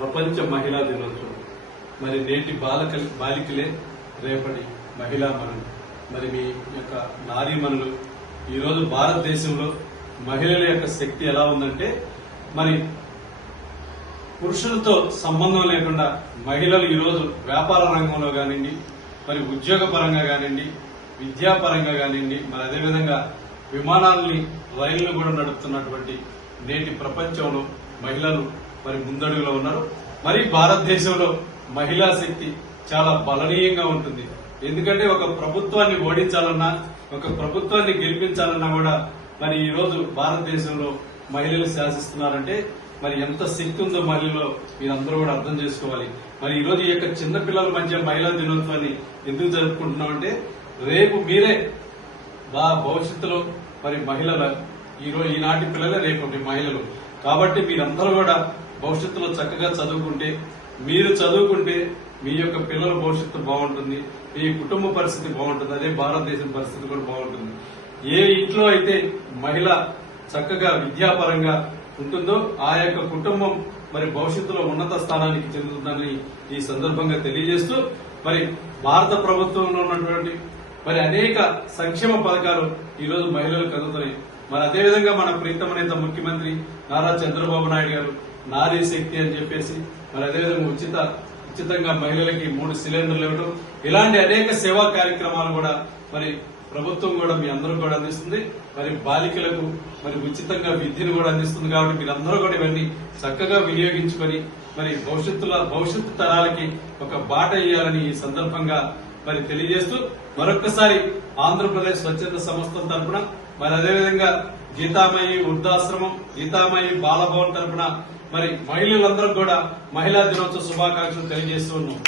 ప్రపంచ మహిళా దినోత్సవం. మరి నేటి బాలికలే రేపటి మహిళా మనులు. మరి మీ యొక్క నారీమణులు ఈరోజు భారతదేశంలో మహిళల యొక్క శక్తి ఎలా ఉందంటే, మరి పురుషులతో సంబంధం లేకుండా మహిళలు ఈరోజు వ్యాపార రంగంలో కానివ్వండి, మరి ఉద్యోగ పరంగా కానివ్వండి, విద్యాపరంగా కానివ్వండి, మరి అదేవిధంగా విమానాలని రైళ్లను కూడా నడుపుతున్నటువంటి నేటి ప్రపంచంలో మహిళలు మరి ముందడుగులో ఉన్నారు. మరి భారతదేశంలో మహిళా శక్తి చాలా బలనీయంగా ఉంటుంది. ఎందుకంటే ఒక ప్రభుత్వాన్ని ఓడించాలన్నా, ఒక ప్రభుత్వాన్ని గెలిపించాలన్నా కూడా మరి ఈ రోజు భారతదేశంలో మహిళలు శాసిస్తున్నారంటే మరి ఎంత శక్తి ఉందో మహిళలో మీరందరూ కూడా అర్థం చేసుకోవాలి. మరి ఈ రోజు ఈ యొక్క చిన్నపిల్లల మధ్య మహిళా దినోత్సవాన్ని ఎందుకు జరుపుకుంటున్నామంటే, రేపు మీరే భవిష్యత్తులో మరి మహిళల ఈనాటి పిల్లలే రేపటి మహిళలు. కాబట్టి మీరందరూ కూడా భవిష్యత్తులో చక్కగా చదువుకుంటే, మీరు చదువుకుంటే మీ యొక్క పిల్లల భవిష్యత్తు బాగుంటుంది, మీ కుటుంబ పరిస్థితి బాగుంటుంది, అదే భారతదేశం పరిస్థితి కూడా బాగుంటుంది. ఏ ఇంట్లో అయితే మహిళ చక్కగా విద్యాపరంగా ఉంటుందో ఆ యొక్క కుటుంబం మరి భవిష్యత్తులో ఉన్నత స్థానానికి చెందుతుందని ఈ సందర్భంగా తెలియజేస్తూ, మరి భారత ప్రభుత్వంలో ఉన్నటువంటి మరి అనేక సంక్షేమ పథకాలు ఈ రోజు మహిళలకు అందుతున్నాయి. మరి అదేవిధంగా మన ప్రీతమ నేత ముఖ్యమంత్రి నారా చంద్రబాబు నాయుడు గారు నారీ శక్తి అని చెప్పేసి మరి అదేవిధంగా ఉచితంగా మహిళలకి 3 సిలిండర్లు ఇవ్వడం, ఇలాంటి అనేక సేవా కార్యక్రమాలు కూడా మరి ప్రభుత్వం కూడా మీ అందరూ కూడా అందిస్తుంది. మరి బాలికలకు మరి ఉచితంగా విద్యను కూడా అందిస్తుంది. కాబట్టి మీరందరూ కూడా ఇవన్నీ చక్కగా వినియోగించుకొని మరి భవిష్యత్తు తరాలకి ఒక బాట వేయాలని ఈ సందర్భంగా మరి తెలియజేస్తూ, మరొక్కసారి ఆంధ్రప్రదేశ్ స్వచ్ఛంద సంస్థల తరఫున మరి అదేవిధంగా గీతామయి వృద్ధాశ్రమం, గీతామయి బాలభవన్ తరఫున మరి మహిళలందరూ కూడా మహిళా దినోత్సవ శుభాకాంక్షలు తెలియజేస్తూ ఉన్నాం.